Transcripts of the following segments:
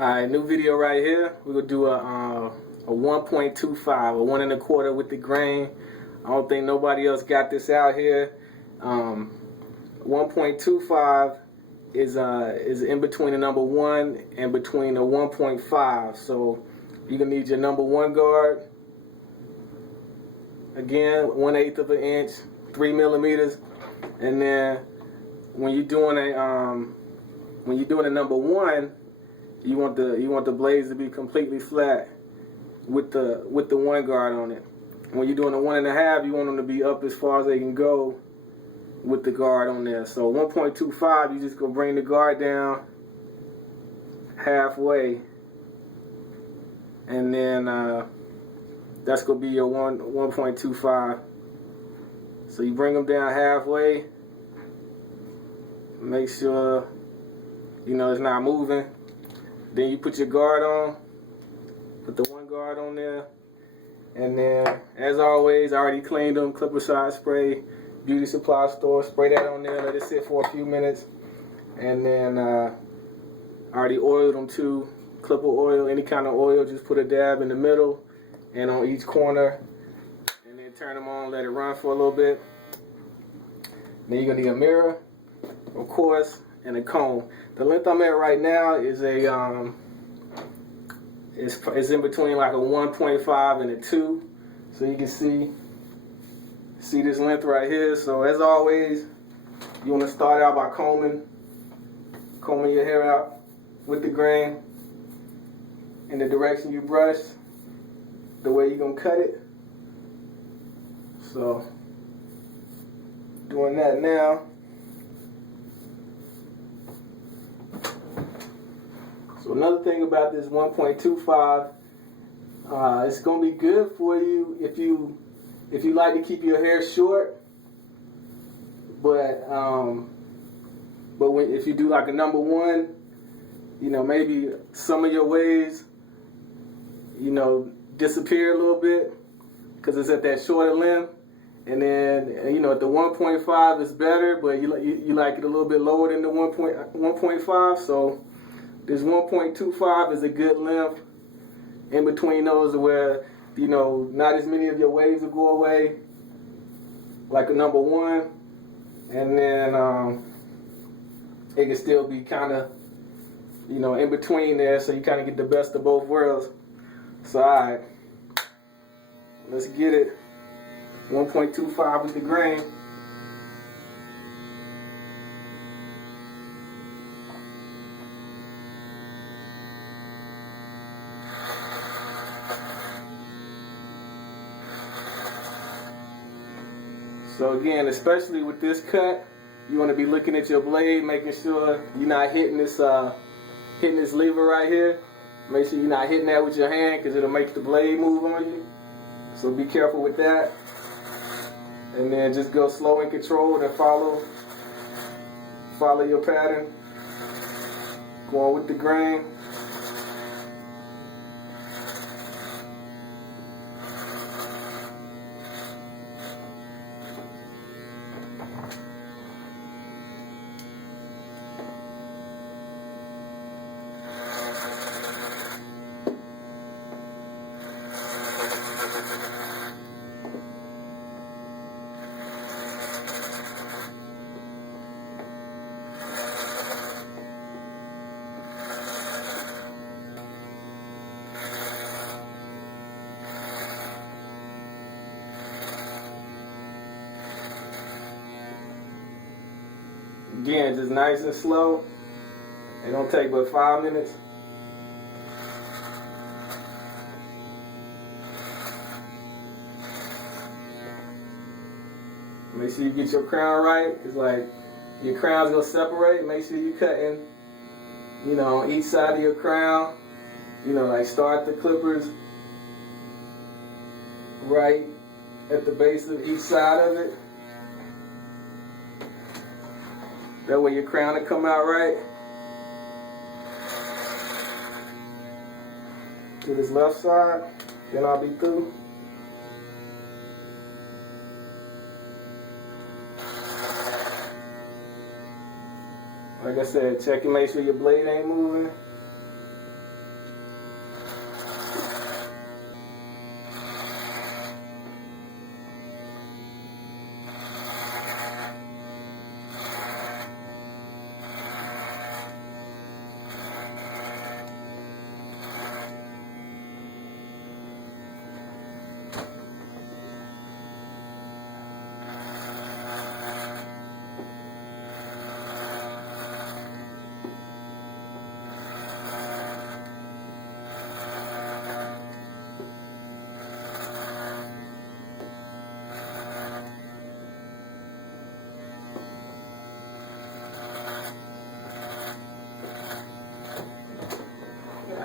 Alright, new video right here. We're gonna do a 1.25, a 1 1/4 with the grain. I don't think nobody else got this out here. 1.25 is in between the number 1 and between the 1.5. So you're gonna need your number 1 guard. Again, 1/8 of an inch, 3 millimeters, and then when you're doing a number 1. You want the blades to be completely flat with the 1 guard on it. When you're doing a 1 1/2, you want them to be up as far as they can go with the guard on there. So 1.25, you just go bring the guard down halfway, and then that's gonna be your 1.25. So you bring them down halfway. Make sure it's not moving. Then you put your guard on, put the 1 guard on there, and then, as always, I already cleaned them, clipper side spray, beauty supply store, spray that on there, let it sit for a few minutes, and then I already oiled them too, clipper oil, any kind of oil, just put a dab in the middle and on each corner, and then turn them on, let it run for a little bit. Then you're gonna need a mirror, of course, and a comb. The length I'm at right now is it's in between like a 1.5 and a 2. So you can see this length right here. So as always, you want to start out by combing your hair out with the grain in the direction you brush, the way you're gonna cut it. So doing that now. So another thing about this 1.25, it's gonna be good for you if you like to keep your hair short, but if you do like a number 1, maybe some of your waves disappear a little bit because it's at that shorter length, and then at the 1.5 is better, but you like it a little bit lower than the 1.5. So this 1.25 is a good length in between those where, not as many of your waves will go away, like a number 1, and then it can still be kind of, in between there, so you kind of get the best of both worlds. So, alright, let's get it. 1.25 with the grain. So again, especially with this cut, you want to be looking at your blade, making sure you're not hitting this lever right here. Make sure you're not hitting that with your hand, because it'll make the blade move on you. So be careful with that. And then just go slow and controlled and follow your pattern. Going with the grain. Again, just nice and slow. It don't take but 5 minutes. Make sure you get your crown right. It's like your crown's gonna separate. Make sure you're cutting, on each side of your crown. Like start the clippers right at the base of each side of it. That way your crown will come out right. To this left side, then I'll be through. Like I said, check and make sure your blade ain't moving.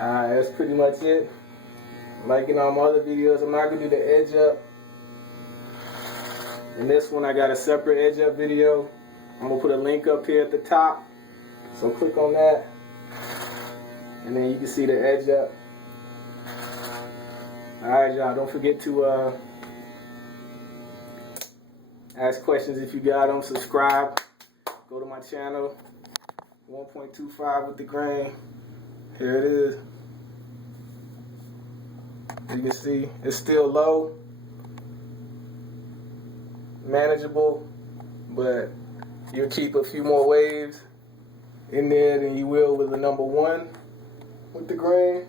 That's pretty much it. Like in all my other videos, I'm not gonna do the edge up. In this one, I got a separate edge up video. I'm gonna put a link up here at the top. So click on that, and then you can see the edge up. Alright, y'all, don't forget to ask questions if you got them. Subscribe. Go to my channel. 1.25 with the grain. Here it is. You can see it's still low, manageable, but you'll keep a few more waves in there than you will with the number 1 with the grain.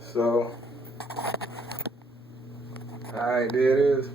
So, alright, there it is.